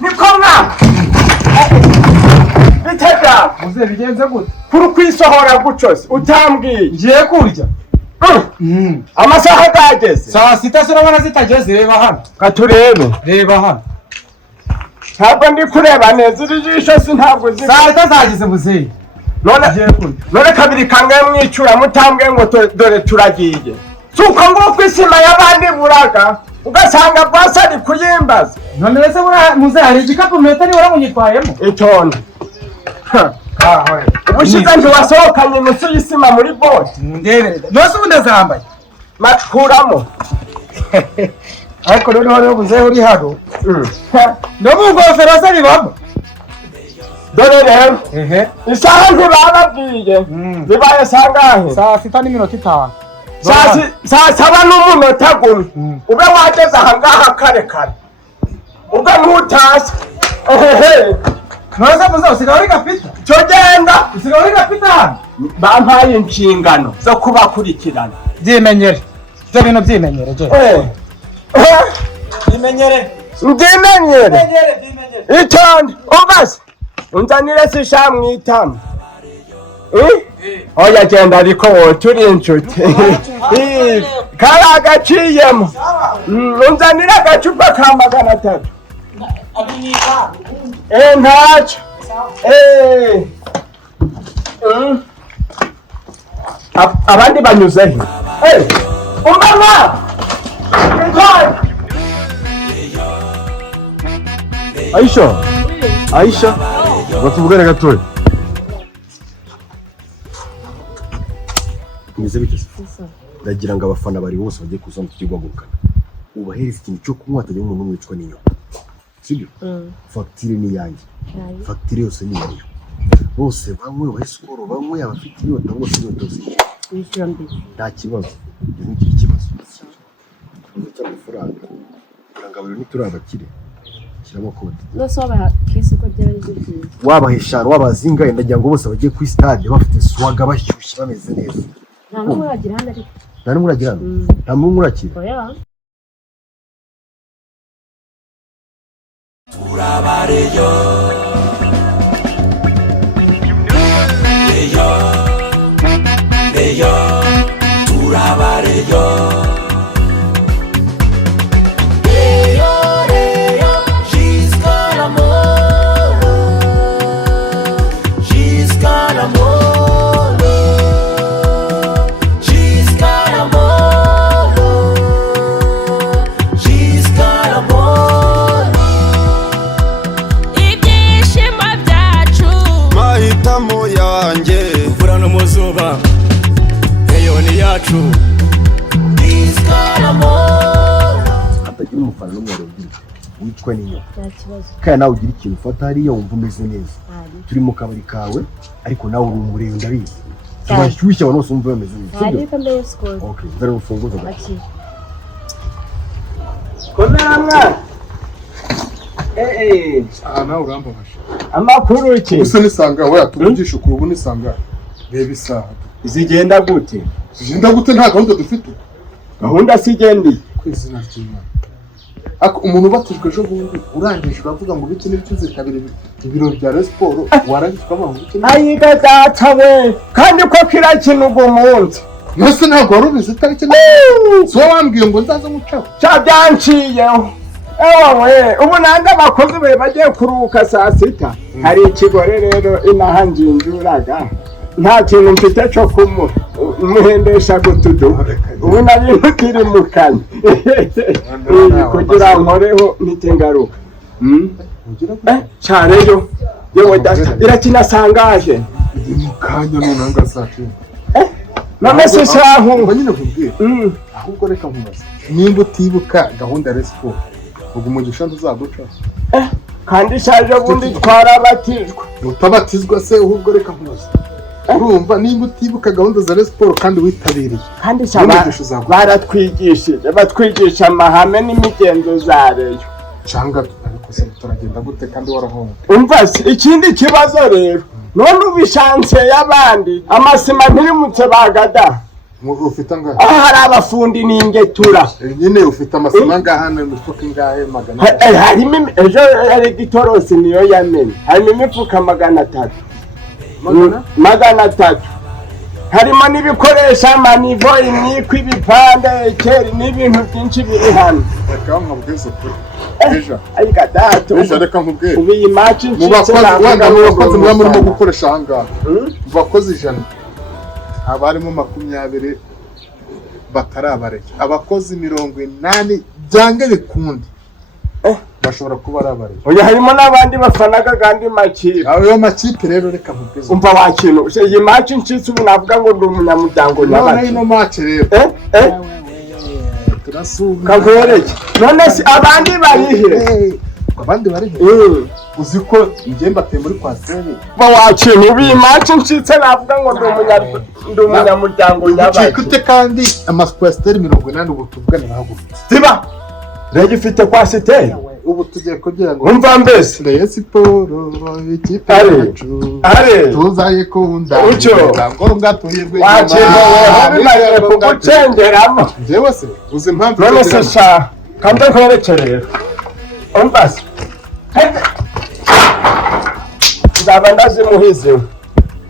Nikoma bitega muze bigenze gute kuri kwisohora gucose utambwiye ngiye kurya amasaha agageze saa sita zirabona zitageze reba hano katurebe reba hano ntabwo ndi kureba neza ijisho si ntabwo saa sita zageze muze none kabiri kangaye mwicura mutambwe ngo dore turagiye suko ngo kwisima y'abandi buraga ugasanga bwasa ari kuyimbaza none ese muze hari igikapu metero wara munyitwayemo itonde ubushize ntiwasohokanye musi y'isima muri bote ndebere nose ubundi zambaye makuramo ariko rero muze uri hano no mu ngofero se bibamo dore rero isaha ntibababwiye bibaye sangahe saa sita n'iminota 5 saa saba n'umunota gumwe ube wageze aha ngaha kare kare ubwo ntutashye nose muze usigaye uri gafita cyo genda usigaye uri gafita hano bampaye inshingano zo kubakurikirana byimenyere ibyo bintu byimenyere je byimenyere itonde umvase unzanire sisha mwitama oya genda ariko turi inshuti kari agaciyemo unzanire agacupa ka 300 ntacyo abandi banyuzehe umama Aisha batuvugane gatoya kimeze bike ndagira ngo abafana bari bose bagiye kuzana ikigwagurukana ubahereza ikintu cyo kunywa atajya umuntu wicwa niyo sibyo facture ni yanjye facture yose ni yayo bose bamwe bahisukoro bamwe abafite inyota bose inyota wishyura mbi nta kibazo ngira ikibazo cy'amafaranga kugira ngo abantu niturabakire nose waba kisi ko byari byiza wabaheshara wabazinga ndagira ngo bose bagiye ku stade bafite swaga bashyushye bameze neza nta n'umwe uragira hano ariko nta n'umwe uragira nta n'umwe urakira oya turabareyo reyo turabareyo hatagira umufana n'umwe wicwa niyo kandi nawe ugira ikintu ufata hariya wumva umeze neza turi mu kabari kawe ariko nawe uri umuriro ndabizi tubashyushye abantu bose wumva bameze neza okay dore ufunguzo komera mwana nawe urambabasha amakuru iki gusa nisanga we atuvugisha ukuri ubu nisanga reba isaha zigenda gute nta gahunda dufite gahunda sigendi kwizina ry'Imana ako umuntu ubatijwe ejo bundi urangije uravuga ngo biki n'ibicuze kabiri ibiro bya Rayon Sport warangizwa mu biki ayiga data we kandi ko kirakina ugo munsi nose ntabwo warubize tariki so wambwiye ngo nzaza mucaho cyabanciyeho ewe ubu nanga abakozi be bagiye kuruhuka saa sita hari ikigore rero inaha njinjuraga nta kintu mfite cyo kumuhendesha gutudu ubu nari nkiri mu kanya kugira nkoreho nitengaruka cyareyo yewe data irakina sangaje mu kanya nonanga saa 10 none se shahu ngo nyine kubwira ahubwo reka nkubaze nimba utibuka gahunda ya Rayon Sport ubwo umugisha ntuzaguca kandi ishaje bundi twarabatijwe utabatizwa se ahubwo reka nkubaze urumva nimba utibuka gahunda za Rayon Sport kandi witabiriye kandi baratwigishije batwigisha amahame n'imigenzo za Rayon cyangwa ariko se turagenda gute kandi warahonga umva ikindi kibazo rero none ubishanse y'abandi amasima ntirimutse bagada ufite angahe? hari abafundi n'ingetura nyine ufite amasima ngahana imifuka ingahe? Magana harimo ejo ari gitorosi niyo yamenye harimo imifuka 300 300 harimo n'ibikoresho amanivo imyiko ibipande ekeri n'ibintu byinshi biri hano. Reka nkubwize ukuri ariko data reka nkubwire ubu iyi match mu bakozi murimo gukoresha ahangaha mu bakozi 100 haba harimo 20 batarabareke, abakozi 80 byange bikundi bashobora kuba arabareke. Oya harimo n'abandi bafanaga kandi makipe. Ayo makipe rero reka nkubwize umva wakintu iyi match ncitse ubu navuga ngo ndi umunyamuryango nyabaki. Ino match rero turasubiza kagwereke none si abandi barihe abandi barihe uzi ko ngemba te muri kwaseri wakintu ubu iyi match ncitse navuga ngo ndi umunyamuryango nyabaki kute kandi amasquaster 80 ubu tuvugana naho ziba rege ifite kwasiteri ubu tugiye kugira ngo umva mbese Rayon Sport ikipe yacu tuzaye kunda ngo ngatuye rwe wakintu we bimaze kugucengeramo jewe se uzi impamvu none se sha kandi kwerekerera umbase zaba ndazimuhize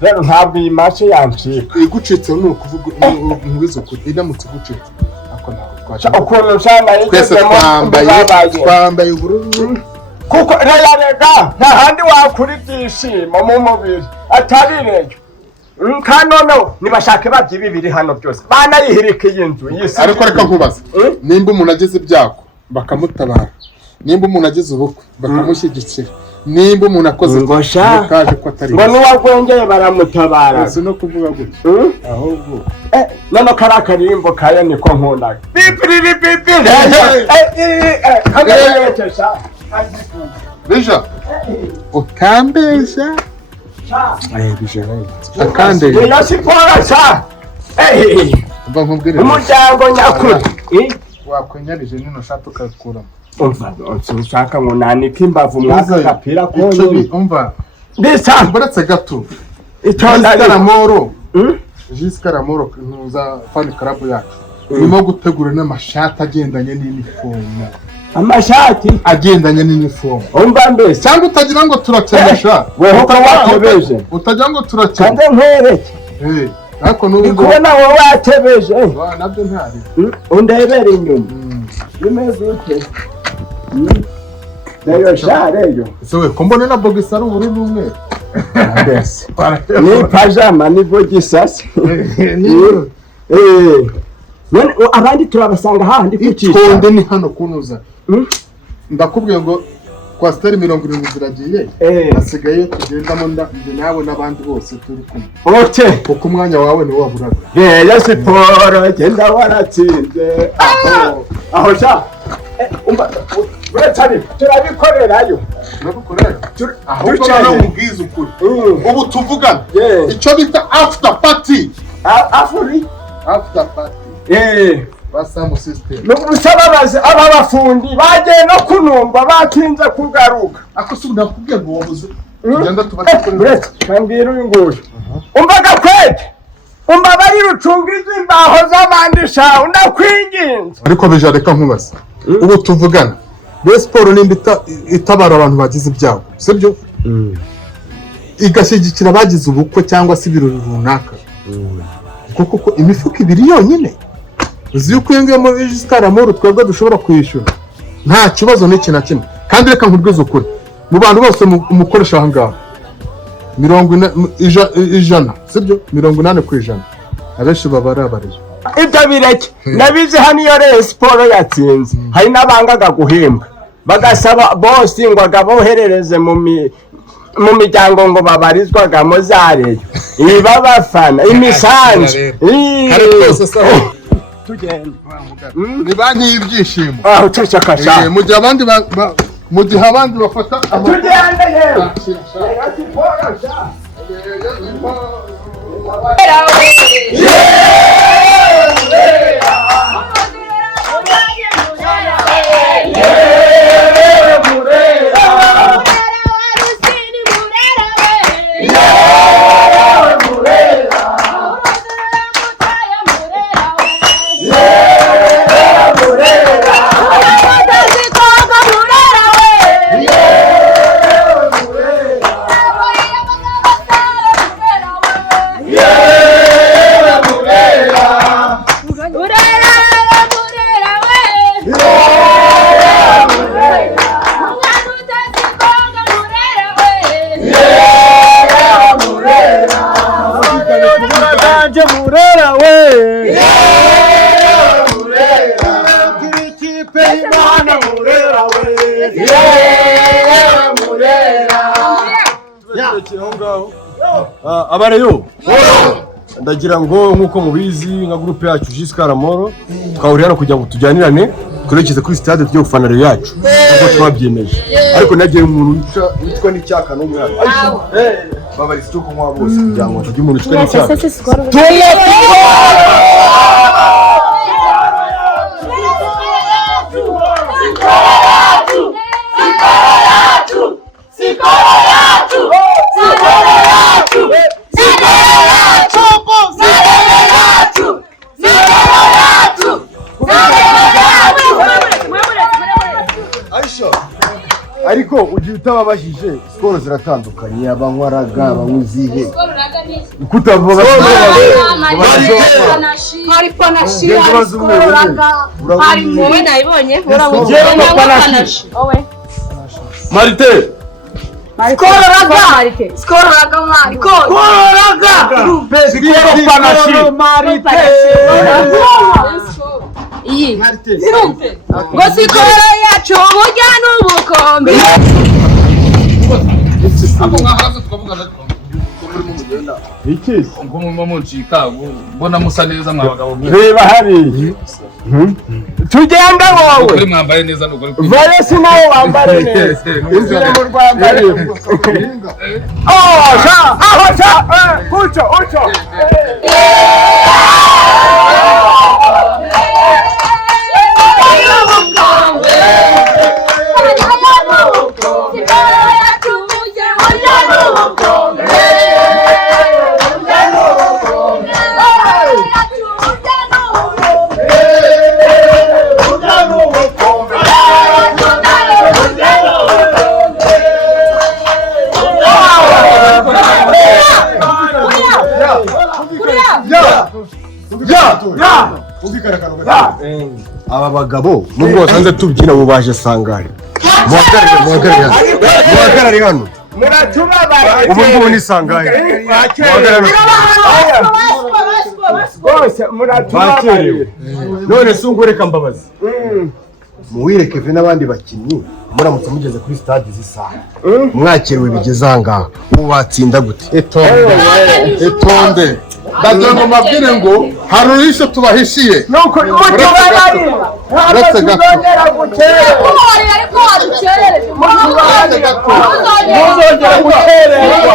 rero ntabwo iyi match yancika igucitse ni ukuvuga nkwizo kudinamutse gucitse ako nawe ukuntu nshana yigezemo twambaye ubururu kuko rega nta handi wakura ibyishimo mu mubiri atari reyo kandi noneho nibashake babyi biri hano byose banayihirika iyi nzu yisi. Ariko reka nkubaza nimba umuntu ageze ibyago bakamutabara, nimba umuntu ageze ubukwe bakamushyigikira, nimba umuntu akoze kaje ko atari ngo nuwagwengeye baramutabara no kuvuga gutyo ahubwo none karakarimbo kaya niko nkundaga pipi Bija utambesha bija akande Rayon Sport cha mba nkubwire umuryango nyakuri wakwenyarije nino shatu kakuramo umva ushaka ngo nanike imbavu mwaka kapira ko umva ndisa mbaretse gato itonda ramoro Karamoro ntuza fan club yacu urimo gutegura n'amashati agendanye n'inifomo, amashati agendanye n'inifomo umva mbese cyangwa utagira ngo turakenesha weho ko watebeje utagira ngo turakene kandi nkwereke ariko n'ubu kubona wowe watebeje nabyo ntari undebera inyuma bimeze ute Rayon shareyo so ko mbone na bogisa ari ubururu n'umwe mbese ni pajama ni bogisasi none abandi turabasanga hahandi kucisha itonde ni hano kunuza ndakubwiye ngo kwa stari 70 ziragiye asigaye tugendamo nde nawe n'abandi bose turi kumwe oke kuko umwanya wawe ni waburaga Rayon Sport genda waratsinze aho sha umba uretse turabikorerayo ahubwo namubwiza ukuri ubu tuvugana icyo bita after party after party basamu system n'ubusababazi aba bafundi bagiye no kunumba batinze kugaruka ako si ndakubwiye ngo wabuze tugenda tubakorera kambira uyu nguyu umbaga kwete umba bari rucungiza imbaho z'abandi sha ndakwinginze ariko bija reka nkubaza ubu tuvugana Rayon Sport nimba itabara abantu bagize ibyago sibyo igashyigikira bagize ubukwe cyangwa se ibirori runaka kuko imifuka 2 yonyine uzi yuko yengeye mu Regis Karamoro twebwe dushobora kwishyura nta kibazo n'iki na kimwe kandi reka nkubwize ukuri mu bantu bose umukoresha ahangaha 100 sibyo 80% abenshi babarabarije ibyo bireke nabize hano iyo Rayon Sport yatsinze hari n'abangaga guhemba bagasaba bose ngo agaboherereze mu miryango ngo babarizwaga mu zareyo iba bafana imisanzu tugenda ni banki y'ibyishimo ucece kasha mu gihe abandi bafata tugenda yewe byanje murera we ikipe y'Imana murera we murera abareyo ndagira ngo nkuko mubizi nka groupe yacu Jiskara Moro twahurira hano kugira ngo tujyanirane twerekeze kuri stade tujye gufana Rayon yacu uko twabyemeje ariko nagiye umuntu witwa n'icyaka n'umwana babari stuko mwa bose kugira ngo tujye umuntu witwa n'icyaka Aisha ariko ugiye utababajije skoro ziratandukanye abankwaraga abanwizihe kutavuga hari panashi hari wowe nayibonye urabuje panashi wowe Marite skororaga mariko kororaga panashi Marite iyi ngo sikoro yacu burya n'ubukombe Hapo ngahaza tukavugana muri mu mugenda. iki Ngo mu ncika mbona musa neza mwabagabo mwe. reba hari tugenda wowe Kuri mwambaye neza n'ugore. vale sinawe wambare neza inzira mu rwambare uco aba bagabo nubwo basanze tubyina bo baje sangare muhagarare hano muratubabara ubu ngubu ni sangare bose muratubabara none se ungoreka mbabazi muwireke ve n'abandi bakinnyi muramutse mugeze kuri stade z'isaha mwakiriwe bigeze ahangaha ubu watsinda gute etonde ndagira ngo mbabwire ngo hari urisho tubahishiye nuko mutubabari uretse gato ariko wadukerereje muzongera gukererwa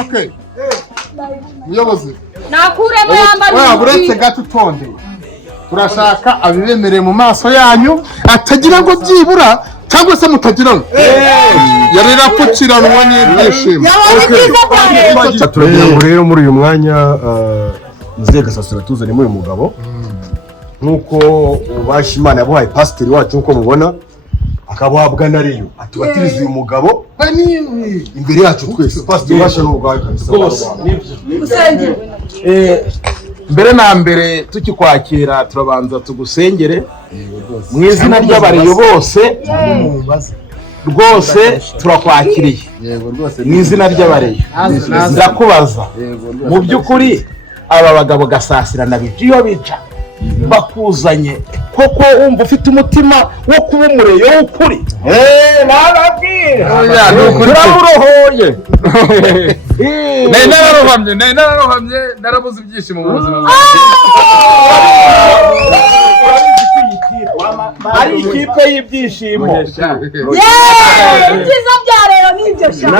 Okay. Muyobozi. nakuremo yambara Uretse gato utonde. Turashaka abibemereye mu maso yanyu atagira ngo byibura cyangwa se mutagira ngo yarira kukiranwa n'ibyishimo. turagira ngo rero muri uyu mwanya Nzega Sasura tuzane muri uyu mugabo nkuko ubasha Imana yabuhaye pasiteri wacu nkuko mubona akabuhabwa na Rayon atubatiriza uyu mugabo imbere yacu twese pasiteri ubasha n'ubwawe Rwose usenge mbere na mbere tukikwakira turabanza tugusengere mu izina ry'abariyo bose rwose turakwakiriye mu izina ry'abariyo ndakubaza mu by'ukuri aba bagabo gasasirana bijiyo bica bakuzanye koko wumva ufite umutima wo kuba umureyo w'ukuri nababwira turamurohoye nararohamye narabuze ibyishimo mu buzima ari ikipe y'ibyishimo ibyiza bya rero nibyo shaka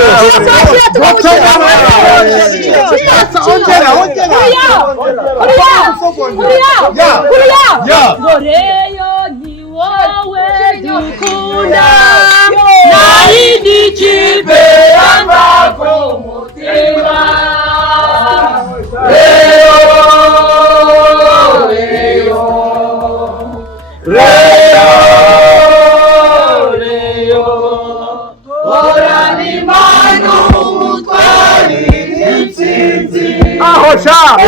Reyo ni wowe dukunda nayindi kipe yanga ku mutima Reyo Aisha.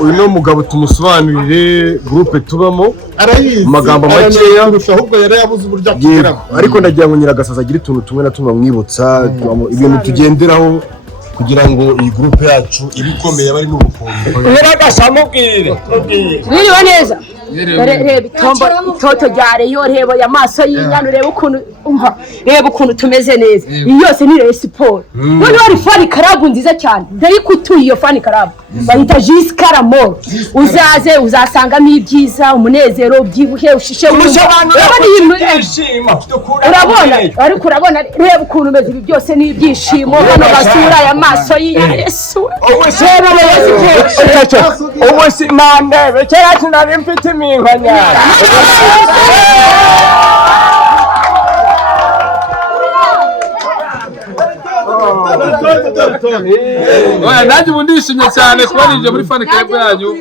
uyu ni umugabo tumusobanurire groupe tubamo amagambo makeya ahubwo yari yabuze uburyo akigeraho ariko ndagira ngo nyiragasaza agire utuntu tumwe na tumwe mwibutsa ibintu tugenderaho kugira ngo iyi groupe yacu ibe ikomeye bari n'ubukombe Nyiragasa mubwire. Mwiriwe neza. Reba itoto rya Rayon, reba amaso y'inyana, reba ukuntu umva, reba ukuntu tumeze neza. Iyi yose ni Rayon Sport. None wari fani karabu nziza cyane. Ndayikutuye iyo fani karabu. Bahita Jis Karamoro. Uzaze uzasangamo ibyiza, umunezero, byibuhe, ushishe. Urabona, ariko urabona reba ukuntu umeze, ibi byose ni ibyishimo. Hano basura aya maso y'inyana Yesu. Ubu si mandebe kera tunari mfite iminkanya. Oya nanjye ubu ndishimye cyane kuba ninjiye muri fan club yanyu.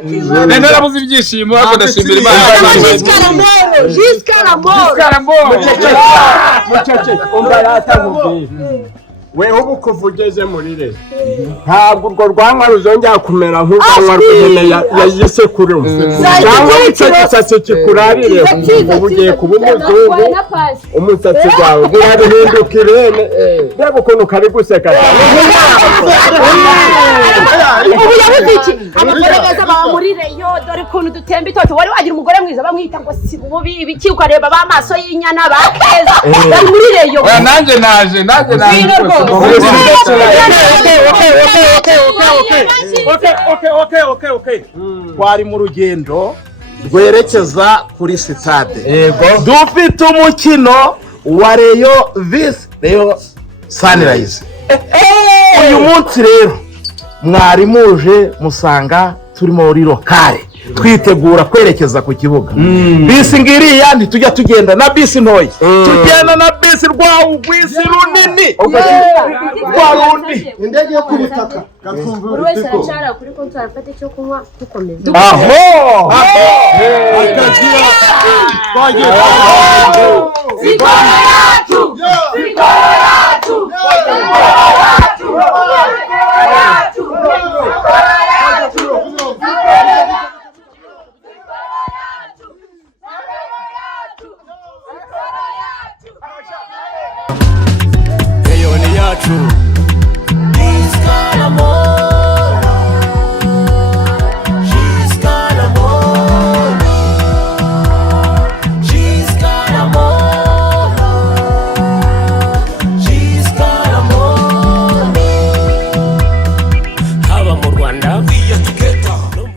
Nari narabuze ibyishimo ariko ndashimira Imana. Jis Karamoro. Mucece umbarata mubwire. Weho bukuvugeze muri re. Ntabwo urwo rwanwa ruzongera kumera nk'urwanwa rw'ihene yayisekuru. Cyangwa icyo kikurarire ubugiye kuba umuzungu. Umusatsi wawe birahinduka irene. Reba ukuntu kari guseka. Ubu yabuze iki? Amafaranga baba muri Rayon, dore ukuntu dutemba itoto. Wari wagira umugore mwiza bamwita ngo si bubi ibiki, ukareba bamaso y'inyana bakeza. Bari muri Rayon. Oya nanjye naje. Okay. Twari mu rugendo rwerekeza kuri sitade. Dufite umukino wa Rayon vs Rayon Sunrise. Uyu munsi rero mwari muje musanga turimo muri lokale twitegura kwerekeza ku kibuga. Bisi ngiriya ntitujya tugenda na bisi ntoya, tugenda na bisi rw'isi runini rwarundi. indege yo kubutaka Buri wese aracara kuri konti afata icyo kunywa dukomeza. Aho akagira twagiye Rayon yacu